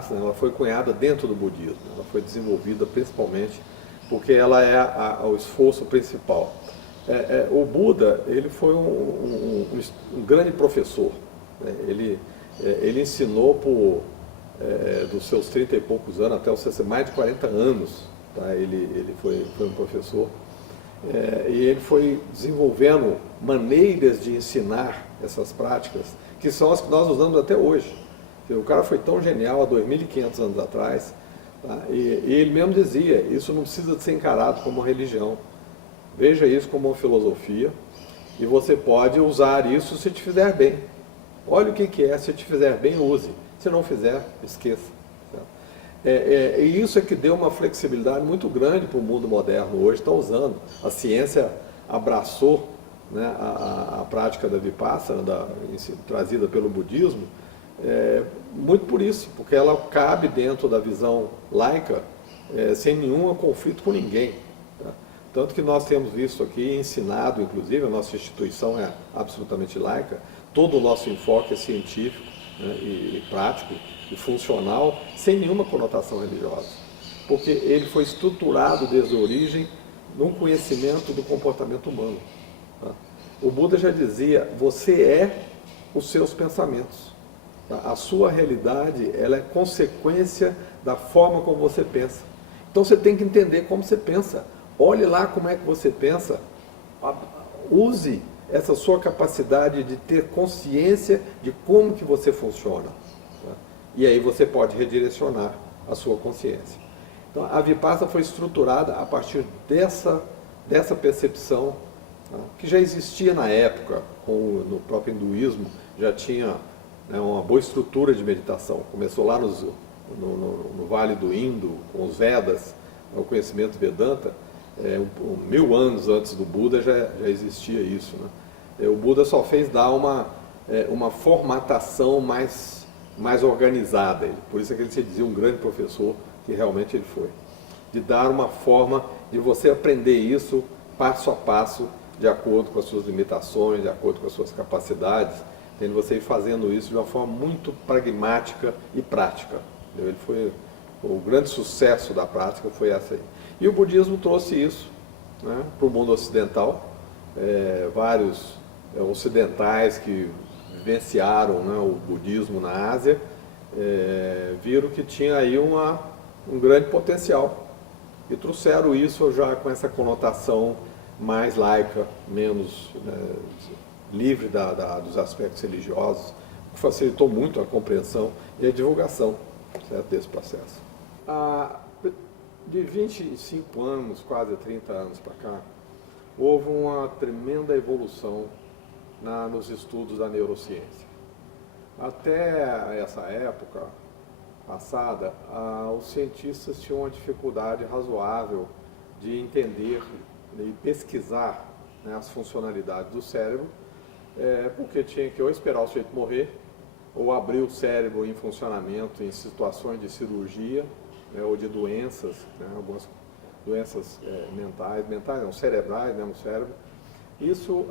Vipassana, ela foi cunhada dentro do budismo, ela foi desenvolvida principalmente porque ela é o esforço principal. O Buda, ele foi um grande professor, né? Ele ensinou dos seus 30 e poucos anos até os mais de 40 anos, tá? Ele foi um professor, e ele foi desenvolvendo maneiras de ensinar essas práticas, que são as que nós usamos até hoje. O cara foi tão genial há 2.500 anos atrás, tá? E ele mesmo dizia, isso não precisa de ser encarado como uma religião. Veja isso como uma filosofia, e você pode usar isso se te fizer bem. Olha o que é, se te fizer bem, use. Se não fizer, esqueça. E isso é que deu uma flexibilidade muito grande para o mundo moderno hoje, está usando. A ciência abraçou, né, a prática da Vipassana, trazida pelo budismo, muito por isso, porque ela cabe dentro da visão laica, sem nenhum conflito com ninguém. Tá? Tanto que nós temos visto aqui, ensinado, inclusive, a nossa instituição é absolutamente laica, todo o nosso enfoque é científico, né, e prático e funcional, sem nenhuma conotação religiosa. Porque ele foi estruturado desde a origem num conhecimento do comportamento humano. Tá? O Buda já dizia, você é os seus pensamentos. Tá? A sua realidade, ela é consequência da forma como você pensa. Então você tem que entender como você pensa. Olhe lá como é que você pensa. Use essa sua capacidade de ter consciência de como que você funciona. Tá? E aí você pode redirecionar a sua consciência. Então a Vipassana foi estruturada a partir dessa percepção, tá? Que já existia na época, no próprio hinduísmo, já tinha, né, uma boa estrutura de meditação. Começou lá no Vale do Indo, com os Vedas, o conhecimento Vedanta. 1000 anos antes do Buda já existia isso, né? O Buda só fez dar uma formatação mais organizada. Por isso é que ele se dizia um grande professor, que realmente ele foi. De dar uma forma de você aprender isso passo a passo, de acordo com as suas limitações, de acordo com as suas capacidades, tendo você ir fazendo isso de uma forma muito pragmática e prática. Ele foi, o grande sucesso da prática foi essa aí. E o budismo trouxe isso, né, para o mundo ocidental. Vários ocidentais que vivenciaram, né, o budismo na Ásia, viram que tinha aí um grande potencial e trouxeram isso já com essa conotação mais laica, menos, né, livre dos aspectos religiosos, que facilitou muito a compreensão e a divulgação, certo, desse processo. De 25 anos, quase 30 anos para cá, houve uma tremenda evolução nos estudos da neurociência. Até essa época passada, os cientistas tinham uma dificuldade razoável de entender e pesquisar, né, as funcionalidades do cérebro, porque tinha que ou esperar o sujeito morrer, ou abrir o cérebro em funcionamento em situações de cirurgia, né, ou de doenças, né, algumas doenças mentais não, cerebrais, né, no cérebro. Isso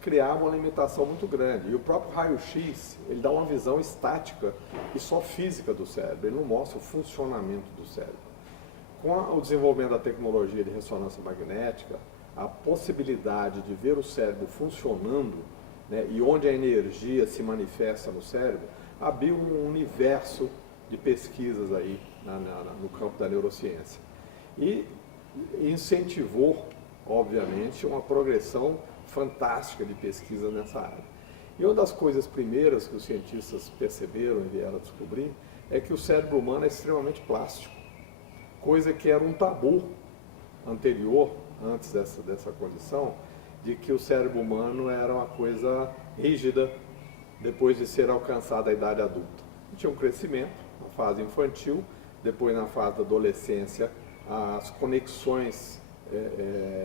criava uma limitação muito grande. E o próprio raio-x, ele dá uma visão estática e só física do cérebro, ele não mostra o funcionamento do cérebro. Com o desenvolvimento da tecnologia de ressonância magnética, a possibilidade de ver o cérebro funcionando, né, e onde a energia se manifesta no cérebro, abriu um universo de pesquisas aí no campo da neurociência. E incentivou, obviamente, uma progressão fantástica de pesquisa nessa área. E uma das coisas primeiras que os cientistas perceberam e vieram a descobrir é que o cérebro humano é extremamente plástico, coisa que era um tabu anterior, antes dessa condição, de que o cérebro humano era uma coisa rígida depois de ser alcançada a idade adulta. Tinha um crescimento na fase infantil, depois na fase da adolescência as conexões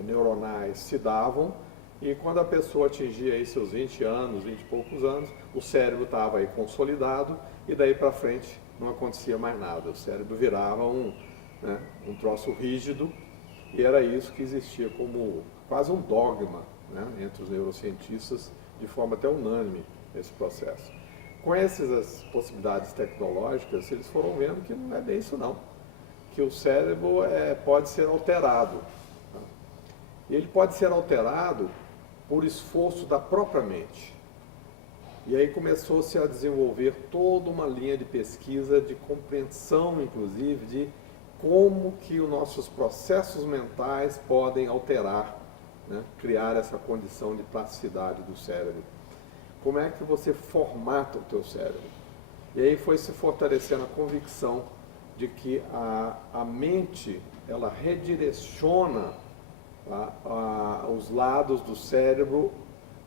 neuronais se davam, e quando a pessoa atingia aí seus 20 anos, 20 e poucos anos, o cérebro estava aí consolidado e daí para frente não acontecia mais nada. O cérebro virava um troço rígido, e era isso que existia como quase um dogma, né, entre os neurocientistas, de forma até unânime, esse processo. Com essas possibilidades tecnológicas, eles foram vendo que não é bem isso não, que o cérebro pode ser alterado. Tá? E ele pode ser alterado por esforço da própria mente. E aí começou-se a desenvolver toda uma linha de pesquisa, de compreensão, inclusive, de como que os nossos processos mentais podem alterar, né, criar essa condição de plasticidade do cérebro. Como é que você formata o teu cérebro? E aí foi se fortalecendo a convicção de que a mente, ela redireciona os lados do cérebro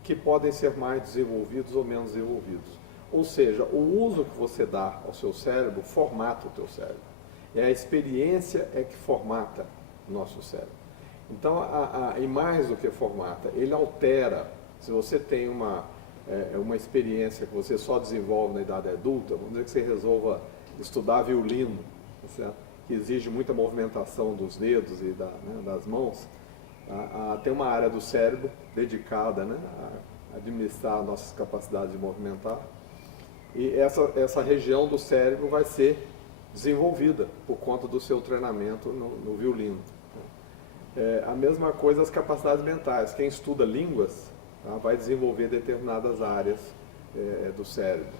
que podem ser mais desenvolvidos ou menos desenvolvidos. Ou seja, o uso que você dá ao seu cérebro formata o teu cérebro. E a experiência é que formata o nosso cérebro. Então, e mais do que formata, ele altera. Se você tem uma experiência que você só desenvolve na idade adulta, vamos dizer que você resolva estudar violino, certo? Que exige muita movimentação dos dedos e das mãos, tem uma área do cérebro dedicada, né, a administrar nossas capacidades de movimentar, e essa região do cérebro vai ser desenvolvida por conta do seu treinamento no violino. A mesma coisa as capacidades mentais. Quem estuda línguas, tá, vai desenvolver determinadas áreas do cérebro.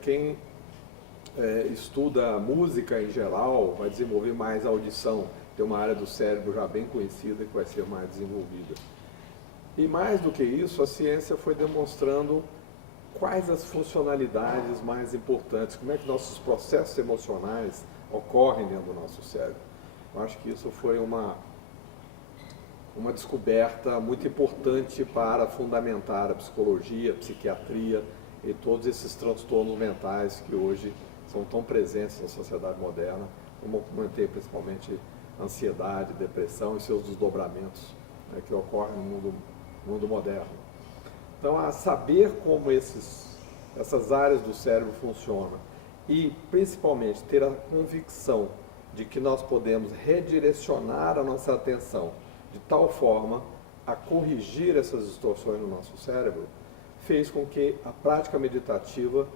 Quem estuda música em geral vai desenvolver mais audição. Tem uma área do cérebro já bem conhecida que vai ser mais desenvolvida. E mais do que isso, a ciência foi demonstrando quais as funcionalidades mais importantes, como é que nossos processos emocionais ocorrem dentro do nosso cérebro. Eu acho que isso foi uma descoberta muito importante para fundamentar a psicologia, a psiquiatria e todos esses transtornos mentais que hoje são tão presentes na sociedade moderna, como eu comentei, principalmente ansiedade, depressão e seus desdobramentos, né, que ocorrem no mundo moderno. Então, a saber como essas áreas do cérebro funcionam e, principalmente, ter a convicção de que nós podemos redirecionar a nossa atenção de tal forma a corrigir essas distorções no nosso cérebro, fez com que a prática meditativa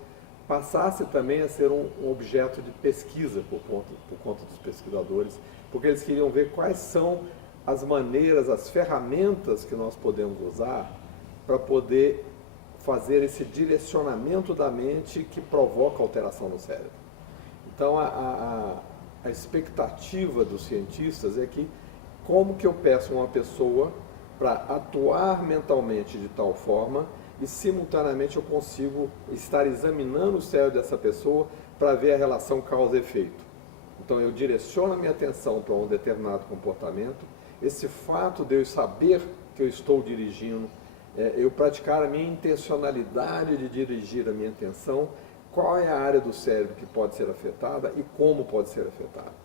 passasse também a ser um objeto de pesquisa por conta dos pesquisadores, porque eles queriam ver quais são as maneiras, as ferramentas que nós podemos usar para poder fazer esse direcionamento da mente que provoca alteração no cérebro. Então, a expectativa dos cientistas é que como que eu peço a uma pessoa para atuar mentalmente de tal forma e simultaneamente eu consigo estar examinando o cérebro dessa pessoa para ver a relação causa e efeito. Então eu direciono a minha atenção para um determinado comportamento, esse fato de eu saber que eu estou dirigindo, eu praticar a minha intencionalidade de dirigir a minha atenção, qual é a área do cérebro que pode ser afetada e como pode ser afetada.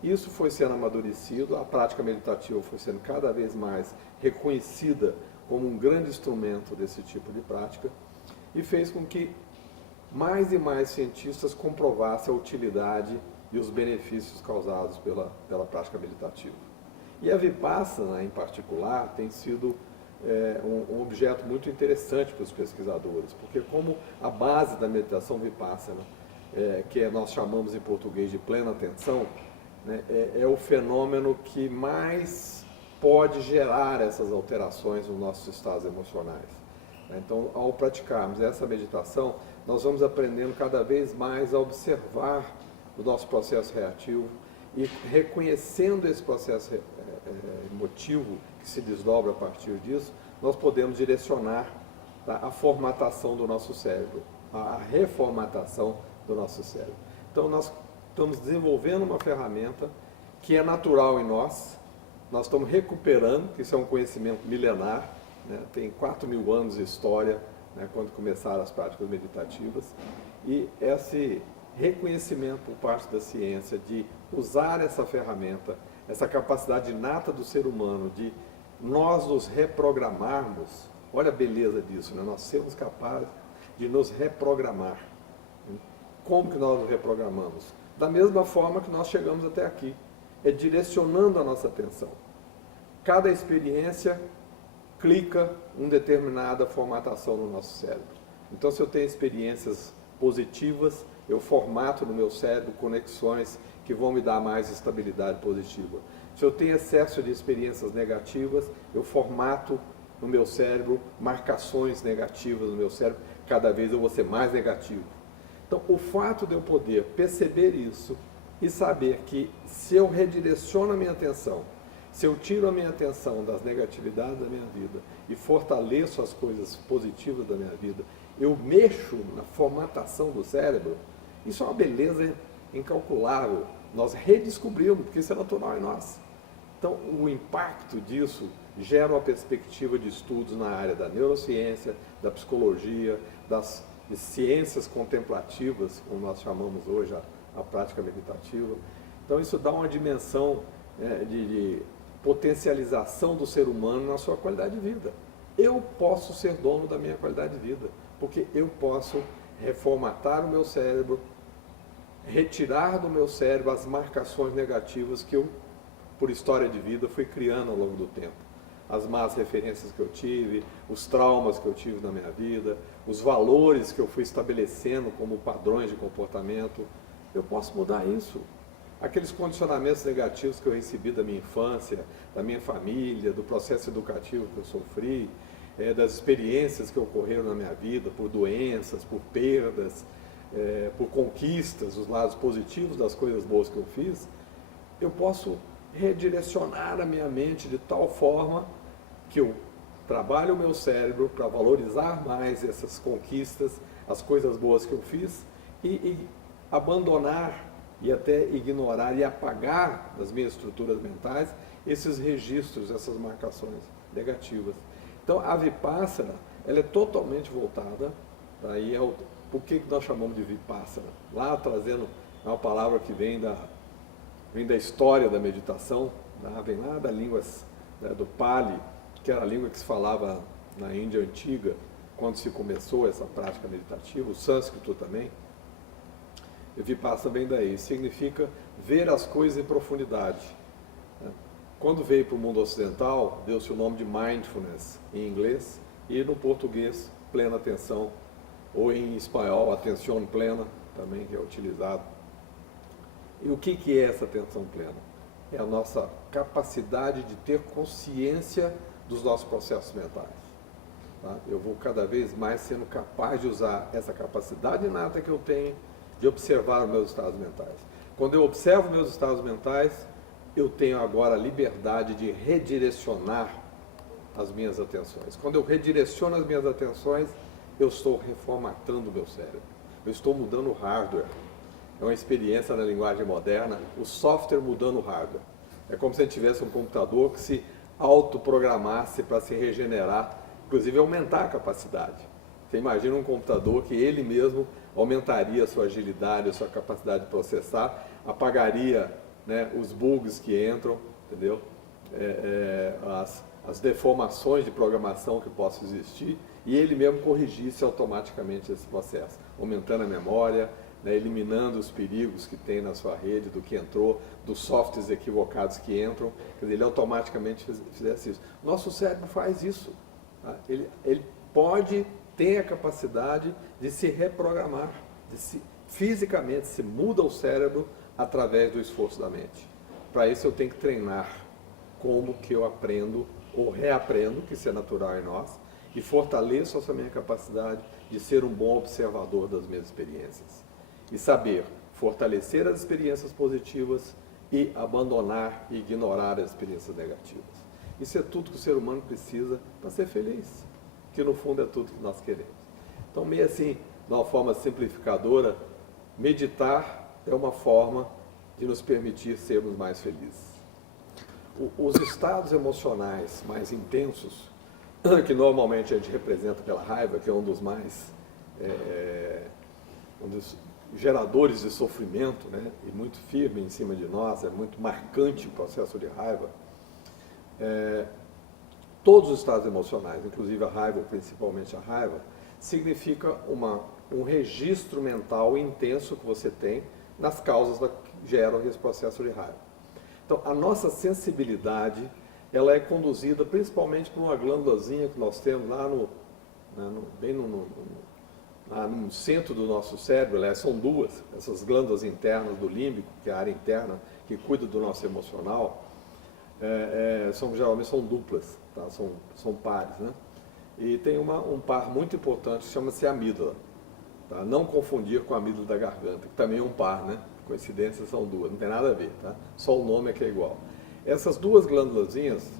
Isso foi sendo amadurecido, a prática meditativa foi sendo cada vez mais reconhecida como um grande instrumento desse tipo de prática e fez com que mais e mais cientistas comprovassem a utilidade e os benefícios causados pela prática meditativa. E a Vipassana, em particular, tem sido um objeto muito interessante para os pesquisadores, porque como a base da meditação Vipassana, que nós chamamos em português de plena atenção, né, é o fenômeno que mais pode gerar essas alterações nos nossos estados emocionais. Então, ao praticarmos essa meditação, nós vamos aprendendo cada vez mais a observar o nosso processo reativo e reconhecendo esse processo emotivo que se desdobra a partir disso, nós podemos direcionar, tá, a formatação do nosso cérebro, a reformatação do nosso cérebro. Então, nós estamos desenvolvendo uma ferramenta que é natural em nós estamos recuperando, que isso é um conhecimento milenar, né? Tem 4.000 anos de história, né, quando começaram as práticas meditativas, e esse reconhecimento por parte da ciência de usar essa ferramenta, essa capacidade inata do ser humano de nós nos reprogramarmos, olha a beleza disso, né? Nós sermos capazes de nos reprogramar. Como que nós nos reprogramamos? Da mesma forma que nós chegamos até aqui, é direcionando a nossa atenção. Cada experiência clica em determinada formatação no nosso cérebro. Então, se eu tenho experiências positivas, eu formato no meu cérebro conexões que vão me dar mais estabilidade positiva. Se eu tenho excesso de experiências negativas, eu formato no meu cérebro marcações negativas no meu cérebro, cada vez eu vou ser mais negativo. Então, o fato de eu poder perceber isso e saber que se eu redireciono a minha atenção, se eu tiro a minha atenção das negatividades da minha vida e fortaleço as coisas positivas da minha vida, eu mexo na formatação do cérebro, isso é uma beleza incalculável. Nós redescobrimos, porque isso é natural em nós. Então, o impacto disso gera uma perspectiva de estudos na área da neurociência, da psicologia, das ciências contemplativas, como nós chamamos hoje a prática meditativa. Então, isso dá uma dimensão de potencialização do ser humano na sua qualidade de vida. Eu posso ser dono da minha qualidade de vida, porque eu posso reformatar o meu cérebro, retirar do meu cérebro as marcações negativas que eu, por história de vida, fui criando ao longo do tempo. As más referências que eu tive, os traumas que eu tive na minha vida, os valores que eu fui estabelecendo como padrões de comportamento. Eu posso mudar isso. Aqueles condicionamentos negativos que eu recebi da minha infância, da minha família, do processo educativo que eu sofri, das experiências que ocorreram na minha vida, por doenças, por perdas, por conquistas, os lados positivos das coisas boas que eu fiz, eu posso redirecionar a minha mente de tal forma que eu trabalho o meu cérebro para valorizar mais essas conquistas, as coisas boas que eu fiz e abandonar e até ignorar e apagar das minhas estruturas mentais esses registros, essas marcações negativas. Então a Vipassana, ela é totalmente voltada, aí por que nós chamamos de Vipassana? Lá trazendo uma palavra que vem da história da meditação, vem lá da língua do Pali, que era a língua que se falava na Índia antiga, quando se começou essa prática meditativa, o sânscrito também. E Vipassana vem daí, significa ver as coisas em profundidade. Quando veio para o mundo ocidental, deu-se o nome de mindfulness em inglês e no português, plena atenção, ou em espanhol, atenção plena, também que é utilizado. E o que é essa atenção plena? É a nossa capacidade de ter consciência dos nossos processos mentais. Tá? Eu vou cada vez mais sendo capaz de usar essa capacidade inata que eu tenho de observar os meus estados mentais. Quando eu observo meus estados mentais, eu tenho agora a liberdade de redirecionar as minhas atenções. Quando eu redireciono as minhas atenções, eu estou reformatando o meu cérebro. Eu estou mudando o hardware. É uma experiência na linguagem moderna, o software mudando o hardware. É como se a gente tivesse um computador que se autoprogramasse para se regenerar, inclusive aumentar a capacidade. Você imagina um computador que ele mesmo aumentaria a sua agilidade, a sua capacidade de processar, apagaria, né, os bugs que entram, entendeu? As deformações de programação que possam existir, e ele mesmo corrigisse automaticamente esse processo, aumentando a memória, né, eliminando os perigos que tem na sua rede, do que entrou, dos softwares equivocados que entram, quer dizer, ele automaticamente fizesse isso. Nosso cérebro faz isso. Tá? Ele pode ter a capacidade de se reprogramar, fisicamente se muda o cérebro através do esforço da mente. Para isso eu tenho que treinar como que eu aprendo ou reaprendo, que isso é natural em nós, e fortaleço essa minha capacidade de ser um bom observador das minhas experiências. E saber fortalecer as experiências positivas e abandonar e ignorar as experiências negativas. Isso é tudo que o ser humano precisa para ser feliz, que no fundo é tudo que nós queremos. Então, meio assim, de uma forma simplificadora, meditar é uma forma de nos permitir sermos mais felizes. Os estados emocionais mais intensos, que normalmente a gente representa pela raiva, que é um dos mais um dos geradores de sofrimento, né, e muito firme em cima de nós, é muito marcante o processo de raiva. Todos os estados emocionais, inclusive a raiva, principalmente a raiva, significa um registro mental intenso que você tem nas causas que geram esse processo de raiva. Então, a nossa sensibilidade, ela é conduzida principalmente por uma glândulazinha que nós temos lá bem no centro do nosso cérebro, aliás, são duas, essas glândulas internas do límbico, que é a área interna que cuida do nosso emocional, geralmente são duplas, tá? São pares, né? E tem um par muito importante que chama-se amígdala, tá? Não confundir com a amígdala da garganta, que também é um par, né? Coincidências são duas, não tem nada a ver, tá? Só o nome é que é igual. Essas duas glândulazinhas,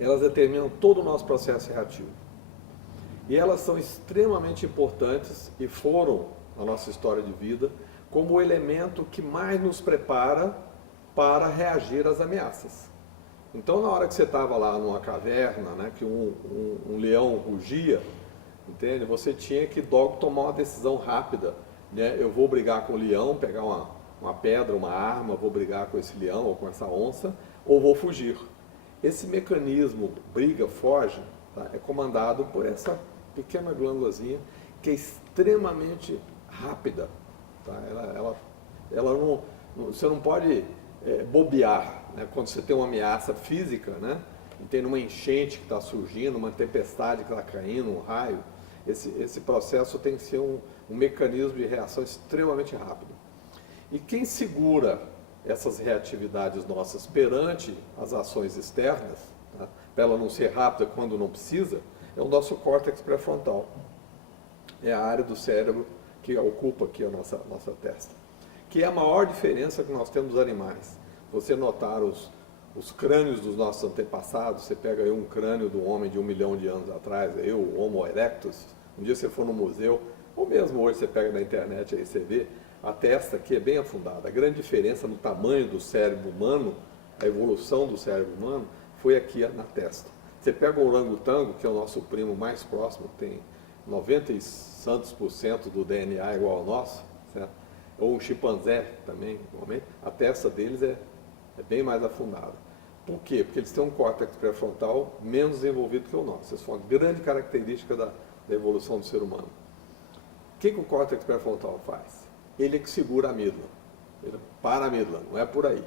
elas determinam todo o nosso processo reativo. E elas são extremamente importantes e foram, na nossa história de vida, como o elemento que mais nos prepara para reagir às ameaças. Então, na hora que você estava lá numa caverna, né, que um leão rugia, entende? Você tinha que logo tomar uma decisão rápida, né? Eu vou brigar com o leão, pegar uma pedra, uma arma, vou brigar com esse leão ou com essa onça, ou vou fugir. Esse mecanismo briga, foge, tá? É comandado por essa pequena glândulazinha que é extremamente rápida, tá? Ela não, você não pode bobear, né? Quando você tem uma ameaça física, né? E tem uma enchente que está surgindo, uma tempestade que está caindo, um raio, esse processo tem que ser um mecanismo de reação extremamente rápido. E quem segura essas reatividades nossas perante as ações externas, tá? Para ela não ser rápida quando não precisa, é o nosso córtex pré-frontal. É a área do cérebro que ocupa aqui a nossa testa. Que é a maior diferença que nós temos dos animais. Você notar os crânios dos nossos antepassados, você pega aí um crânio do homem de 1 milhão de anos atrás, o Homo erectus, um dia você for no museu, ou mesmo hoje você pega na internet, aí você vê, a testa aqui é bem afundada. A grande diferença no tamanho do cérebro humano, a evolução do cérebro humano, foi aqui na testa. Você pega o orangotango, que é o nosso primo mais próximo, tem 90 e tantos % do DNA igual ao nosso, certo? Ou um chimpanzé também, normalmente, a testa deles é bem mais afundada. Por quê? Porque eles têm um córtex pré-frontal menos desenvolvido que o nosso. Isso é uma grande característica da evolução do ser humano. O que o córtex pré-frontal faz? Ele é que segura a amígdala. Ele para a amígdala, não é por aí.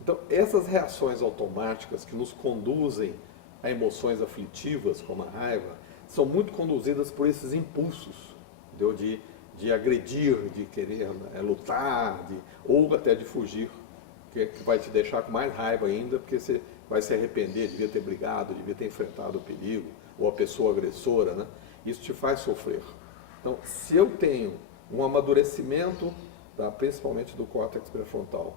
Então, essas reações automáticas que nos conduzem a emoções aflitivas, como a raiva, são muito conduzidas por esses impulsos, entendeu? De agredir, de querer lutar, ou até de fugir, que vai te deixar com mais raiva ainda, porque você vai se arrepender, devia ter brigado, devia ter enfrentado o perigo, ou a pessoa agressora, né? Isso te faz sofrer. Então, se eu tenho um amadurecimento, tá, principalmente do córtex pré-frontal,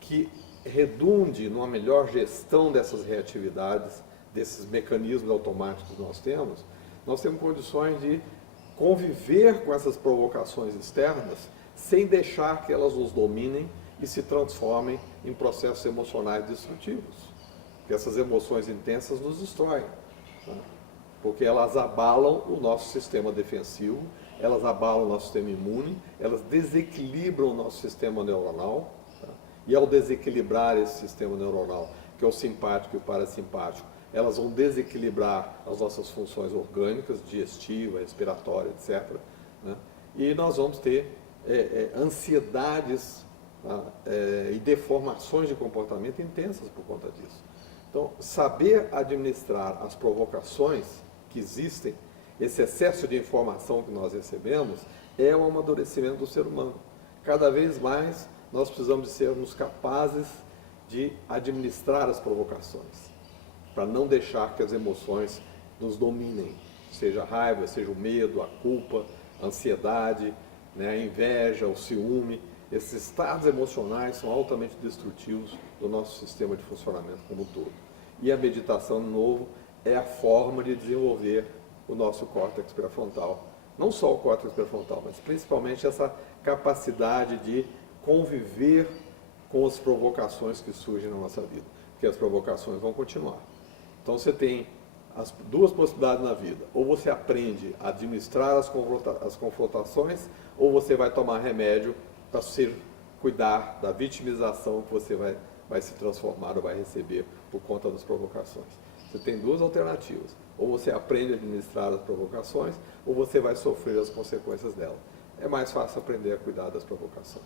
que redunde numa melhor gestão dessas reatividades, desses mecanismos automáticos que nós temos condições de conviver com essas provocações externas sem deixar que elas nos dominem e se transformem em processos emocionais destrutivos. Porque essas emoções intensas nos destroem, tá? Porque elas abalam o nosso sistema defensivo, elas abalam o nosso sistema imune, elas desequilibram o nosso sistema neuronal, tá? E ao desequilibrar esse sistema neuronal, que é o simpático e o parasimpático, elas vão desequilibrar as nossas funções orgânicas, digestiva, respiratória, etc., né? E nós vamos ter ansiedades, tá? E deformações de comportamento intensas por conta disso. Então, saber administrar as provocações que existem, esse excesso de informação que nós recebemos, é o amadurecimento do ser humano. Cada vez mais nós precisamos de sermos capazes de administrar as provocações, para não deixar que as emoções nos dominem, seja a raiva, seja o medo, a culpa, a ansiedade, né, a inveja, o ciúme. Esses estados emocionais são altamente destrutivos do nosso sistema de funcionamento como um todo. E a meditação, de novo, é a forma de desenvolver o nosso córtex pré-frontal. Não só o córtex pré-frontal, mas principalmente essa capacidade de conviver com as provocações que surgem na nossa vida. Porque as provocações vão continuar. Então você tem as duas possibilidades na vida. Ou você aprende a administrar as confrontações, ou você vai tomar remédio para cuidar da vitimização que você vai se transformar ou vai receber por conta das provocações. Você tem duas alternativas. Ou você aprende a administrar as provocações, ou você vai sofrer as consequências delas. É mais fácil aprender a cuidar das provocações.